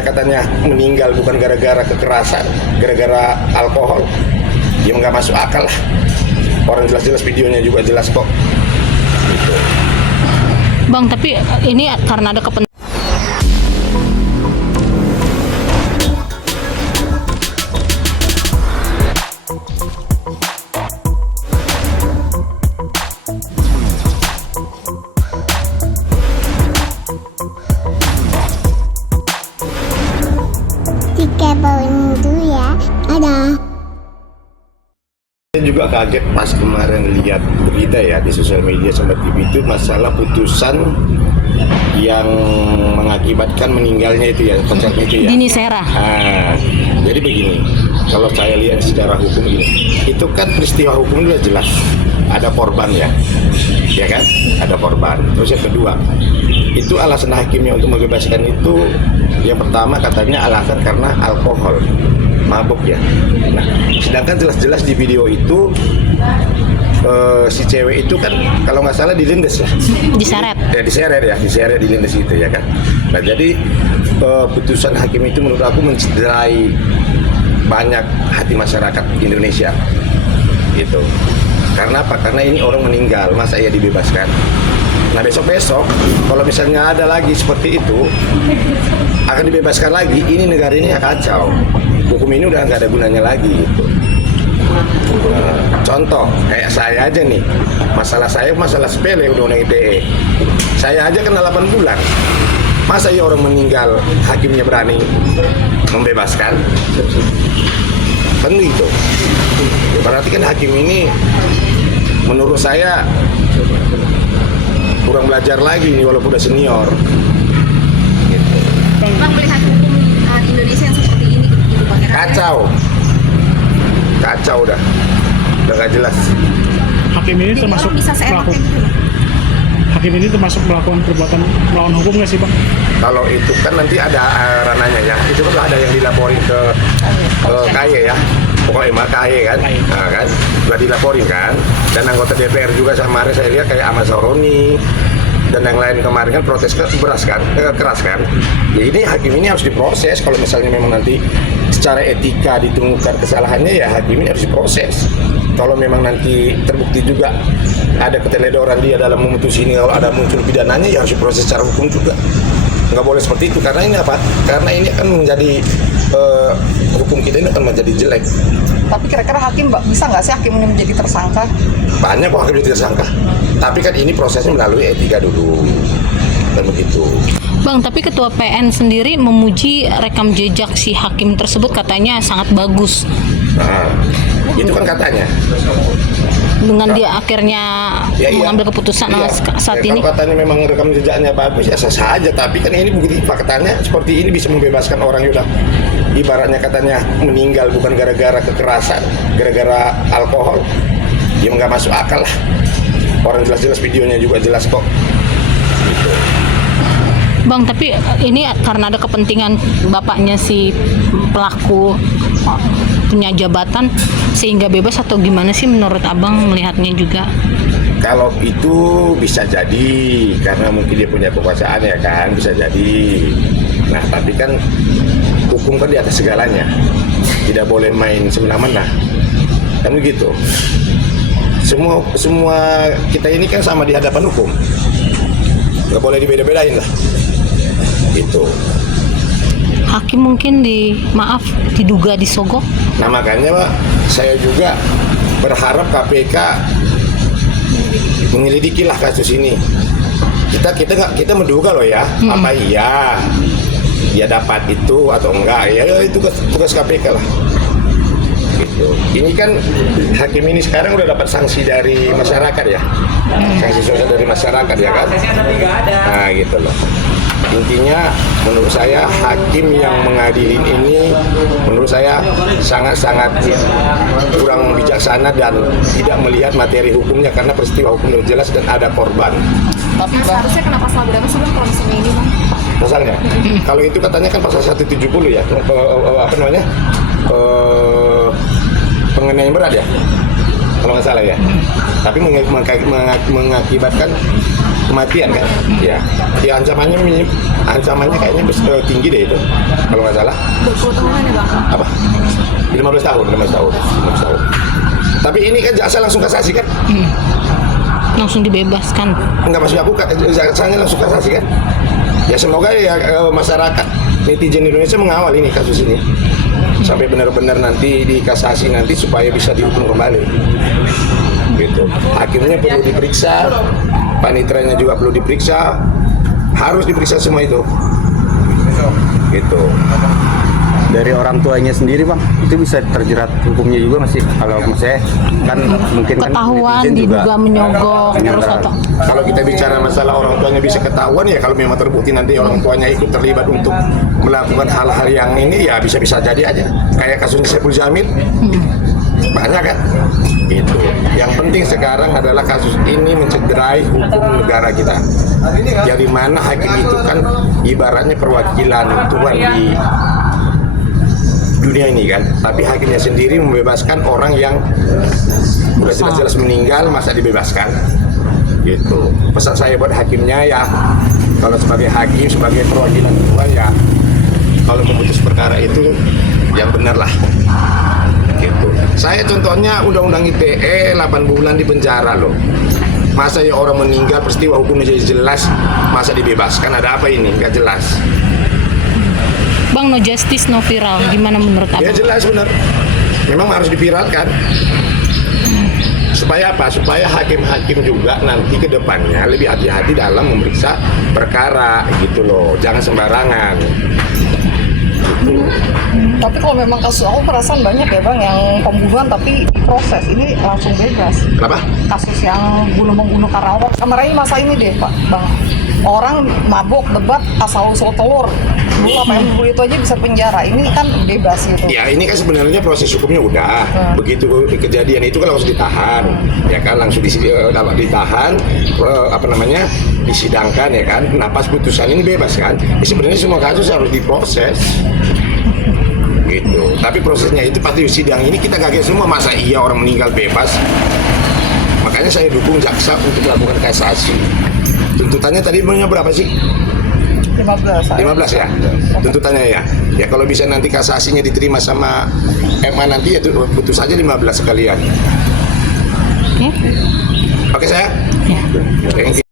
Katanya meninggal bukan gara-gara kekerasan, gara-gara alkohol. Ya nggak masuk akal lah. Orang jelas-jelas videonya juga jelas kok. Gitu. Bang, tapi ini karena ada kepentingan. Saya juga kaget pas kemarin lihat berita ya di sosial media sama TV itu masalah putusan yang mengakibatkan meninggalnya itu ya, konsernya itu ya. Dini Sera. Nah, jadi begini, kalau saya lihat secara hukum ini, itu kan peristiwa hukum sudah jelas, ada korban ya kan? Ada korban. Terus yang kedua, itu alasan hakimnya untuk membebaskan itu, yang pertama katanya alasan karena alkohol, mabuk ya. Nah, sedangkan jelas-jelas di video itu si cewek itu kan kalau nggak salah dilindes ya, Diseret. Diseret dilindes itu ya kan. Nah jadi putusan hakim itu menurut aku mencederai banyak hati masyarakat Indonesia gitu. Karena apa? Karena ini orang meninggal, masa ia dibebaskan. Nah besok-besok kalau misalnya ada lagi seperti itu akan dibebaskan lagi, ini negara ini ya kacau. Hukum ini udah nggak ada gunanya lagi gitu. Contoh kayak saya aja nih, masalah sepele undang-undang ITE. Saya aja kena 8 bulan. Masa ya orang meninggal hakimnya berani membebaskan? Kan gitu. Berarti kan hakim ini menurut saya kurang belajar lagi nih walaupun udah senior. Gitu. Bang, melihat hukum Indonesia yang seperti ini gitu Bang. Kacau udah gak jelas. Hakim ini termasuk pelaku. Hakim ini termasuk melakukan perbuatan melawan hukum nggak sih Bang? Kalau itu kan nanti ada rananya ya. Itu kan ada yang dilaporin ke KY ya. Pokoknya mah KY kan. Nah, kan sudah dilaporin kan. Dan anggota DPR juga kemarin saya lihat kayak Ahmad Saroni dan yang lain kemarin kan protes keras kan. Ya ini hakim ini harus diproses kalau misalnya memang nanti secara etika ditemukan kesalahannya ya hakim ini harus diproses. Kalau memang nanti terbukti juga ada keteledoran dia dalam memutus ini, kalau ada muncul pidananya ya harus diproses secara hukum juga. Nggak boleh seperti itu karena ini apa? Karena ini akan menjadi hukum kita ini akan menjadi jelek. Tapi kira-kira hakim bisa nggak sih hakim ini menjadi tersangka? Banyak kok hakim jadi tersangka. Tapi kan ini prosesnya melalui etika dulu. Dan begitu. Bang, tapi Ketua PN sendiri memuji rekam jejak si hakim tersebut, katanya sangat bagus. Nah, itu kan katanya. Dengan dia akhirnya mengambil keputusan saat ini. Kalau katanya memang rekam jejaknya bagus ya sah aja. Tapi kan ini bukti faktanya seperti ini bisa membebaskan orang yang udah ibaratnya katanya meninggal bukan gara-gara kekerasan, gara-gara alkohol. Ya nggak masuk akal lah. Orang jelas-jelas videonya juga jelas kok. Gitu. Bang, tapi ini karena ada kepentingan bapaknya si pelaku punya jabatan sehingga bebas atau gimana sih menurut abang melihatnya juga? Kalau itu bisa jadi karena mungkin dia punya kekuasaan ya kan, bisa jadi. Nah tapi kan hukum kan di atas segalanya, tidak boleh main semena-mena, kan begitu. Semua kita ini kan sama di hadapan hukum, nggak boleh dibeda-bedain lah. Itu. Hakim mungkin diduga disogok. Nah makanya Pak, saya juga berharap KPK menyelidikilah kasus ini. Kita menduga loh ya, apa iya dia dapat itu atau enggak, ya itu tugas KPK lah. Gitu. Ini kan hakim ini sekarang udah dapat sanksi dari masyarakat ya, sanksi sosial dari masyarakat ya kan. Nah gitu loh. Intinya menurut saya hakim yang mengadilin ini menurut saya sangat-sangat kurang bijaksana dan tidak melihat materi hukumnya karena peristiwa hukumnya jelas dan ada korban. Tapi seharusnya kena pasal berapa sih Bang kalau misalnya ini Bang? Pasalnya, kalau itu katanya kan pasal 170 ya, apa namanya, penganiayaan berat ya, kalau nggak salah ya. Tapi mengakibatkan kematian kan. Ya, ancamannya kayaknya tinggi deh itu, kalau nggak salah. 20 tahunan ya bang? Apa? 15 tahun. Tapi ini kan jaksa langsung kasasi kan? Langsung dibebaskan. Enggak, maksud aku jaksanya langsung kasasi kan? Ya semoga ya masyarakat netizen Indonesia mengawal ini kasus ini sampai benar-benar nanti dikasasi nanti supaya bisa dihukum kembali. Gitu. Hakimnya perlu diperiksa, panitranya juga perlu diperiksa, harus diperiksa semua itu. Gitu. Dari orang tuanya sendiri bang, itu bisa terjerat hukumnya juga masih kalau saya kan mungkin Ketahuan netizen diduga menyogok terus menyandra. atau Kalau kita bicara masalah orang tuanya bisa ketahuan ya kalau memang terbukti nanti orang tuanya ikut terlibat untuk melakukan hal-hal yang ini ya bisa-bisa jadi aja. Kayak kasusnya Saiful Jamil. Banyak kan? Gitu. Yang penting sekarang adalah kasus ini mencederai hukum negara kita. Dari mana hakim itu kan ibaratnya perwakilan Tuhan di dunia ini kan, tapi hakimnya sendiri membebaskan orang yang udah jelas-jelas meninggal masa dibebaskan. Gitu. Pesan saya buat hakimnya ya, kalau sebagai hakim, sebagai perwakilan Tuhan ya, kalau memutus perkara itu yang benar lah. Gitu. Saya contohnya Undang-Undang ITE 8 bulan di penjara loh. Masa ya orang meninggal peristiwa hukumnya jadi jelas, masa dibebaskan, ada apa ini? Nggak jelas. Bang, no justice no viral, gimana menurut Ya abang? jelas benar. Memang harus diviralkan. Supaya apa? Supaya hakim-hakim juga nanti ke depannya lebih hati-hati dalam memeriksa perkara gitu loh. Jangan sembarangan. Gitu. Tapi kalau memang kasus aku perasaan banyak ya bang yang pembunuhan tapi proses ini langsung bebas. Kenapa? Kasus yang membunuh karena hoax. Kemarin masa ini deh pak bang. Orang mabuk debat asal usul telur. Dulu apa yang dulu itu aja bisa penjara. Ini kan bebas gitu. Ya ini kan sebenarnya proses hukumnya udah. Begitu kejadian itu kan langsung ditahan. Ya kan langsung ditahan, disidangkan ya kan. Nah pas putusan ini bebas kan. Sebenarnya semua kasus harus diproses. Gitu. Tapi prosesnya itu pasti sidang ini kita kaget semua, masa iya orang meninggal bebas. Makanya saya dukung jaksa untuk melakukan kasasi. Tuntutannya tadi maunya berapa sih? 15. 15 ya? Tuntutannya ya. Ya kalau bisa nanti kasasinya diterima sama MA nanti ya putus aja 15 sekalian. Oke. Oke saya? Ya. Thank you.